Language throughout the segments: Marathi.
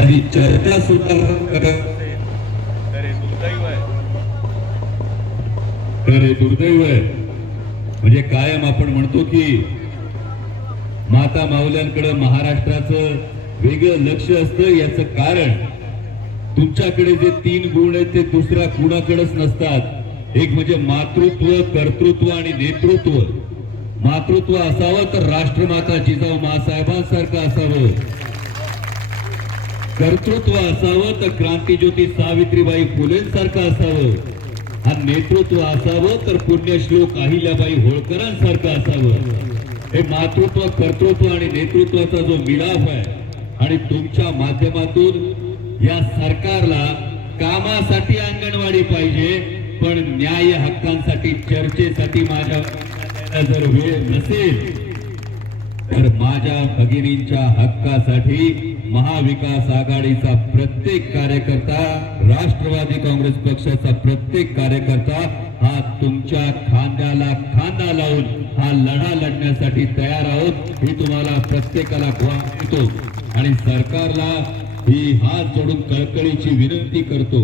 ही चर्चा सुद्धा दुर्दैव आहे. म्हणजे कायम आपण म्हणतो की माता माऊल्यांकडे महाराष्ट्राचं वेगळं लक्ष असतं. याचं कारण तुमच्याकडे जे 3 गुण आहेत ते दुसऱ्या कुणाकडेच नसतात. एक म्हणजे मातृत्व, कर्तृत्व आणि नेतृत्व. मातृत्व असावं तर राष्ट्रमाता जिजाऊ माँसाहेबांसारखं असावं. कर्तृत्व असावं तर क्रांतीज्योती सावित्रीबाई फुलेंसारखं असावं. आणि नेतृत्व असावं तर पुण्यश्लोक अहिल्याबाई होळकरांसारखं असावं. हे मातृत्व, कर्तृत्व आणि नेतृत्वाचा जो मिलाफ आहे आणि तुमच्या माध्यमातून या सरकारला कामासाठी अंगणवाडी पाहिजे, पण न्याय हक्कांसाठी चर्चेसाठी माझ्या जर वेळ नसेल तर माझ्या भगिनींच्या हक्कासाठी महाविकास आघाडीचा प्रत्येक कार्यकर्ता, राष्ट्रवादी काँग्रेस पक्षाचा प्रत्येक कार्यकर्ता हा तुमच्या खांद्याला खांदा लावून हा लढा लढण्यासाठी तयार आहोत. ही तुम्हाला प्रत्येकाला ग्वाही देतो आणि सरकारला ही हात जोडून कळकळीची विनंती करतो.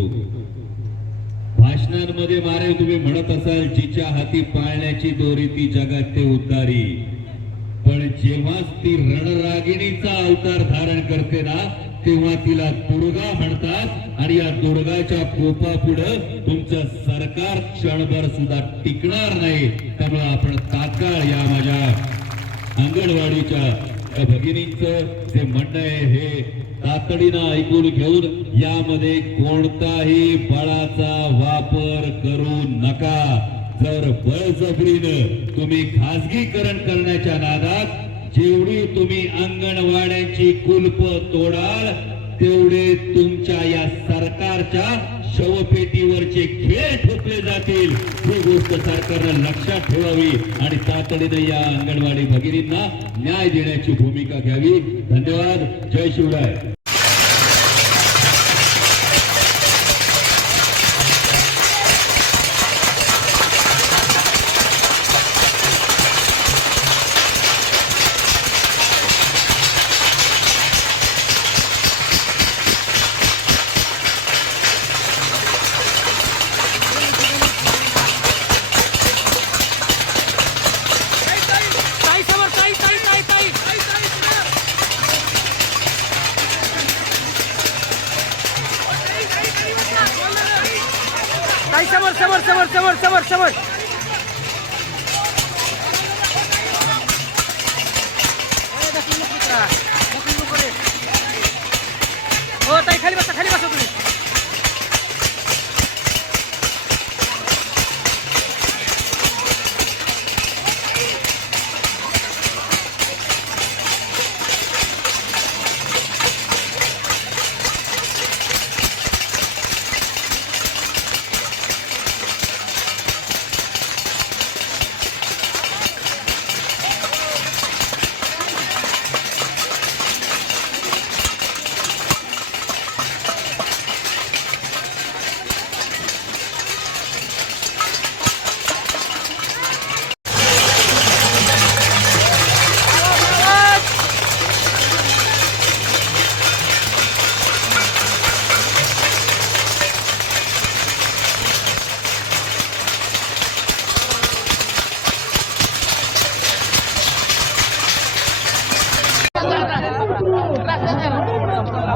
भाषणांमध्ये मारे तुम्ही म्हणत असाल जिच्या हाती पाळण्याची दोरी ती जगात ते उद्धारी, पण जेव्हाच ती रणरागिणीचा अवतार धारण करते ना तेव्हा तिला दुर्गा म्हणतात आणि या दुर्गाच्या कोपापुढे तुमचं सरकार क्षणभर सुद्धा टिकणार नाही. त्यामुळे आपण तात्काळ या माझ्या अंगणवाडीच्या भगिनींचं जे म्हणणं आहे हे तातडीनं ऐकून घेऊन यामध्ये कोणताही बळाचा वापर करू नका. जर बळजबरीनं तुम्ही खासगीकरण करण्याच्या नादात जेवढी तुम्ही अंगणवाड्यांची कुलप तोडाल तेवढे तुमच्या या सरकारच्या शवपेटीवरचे खेळ ठोकले जातील. ही गोष्ट सरकारनं लक्षात ठेवावी आणि तातडीने या अंगणवाडी भगिनींना न्याय देण्याची भूमिका घ्यावी. धन्यवाद. जय शिवराय. समोर हो ताई, खाली बसा तुम्ही.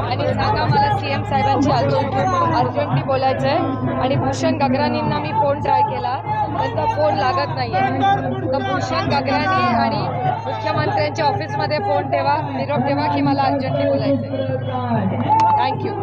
आणि सांगा मला सीएम साहेबांची अर्जंटली बोलायचं आहे. आणि भूषण गगरानींना मी फोन ट्राय केला, त्यांचा फोन लागत नाही आहे. तर भूषण गगरानी आणि मुख्यमंत्र्यांच्या ऑफिसमध्ये फोन ठेवा, निरोप ठेवा की मला अर्जंटली बोलायचं आहे. थँक्यू.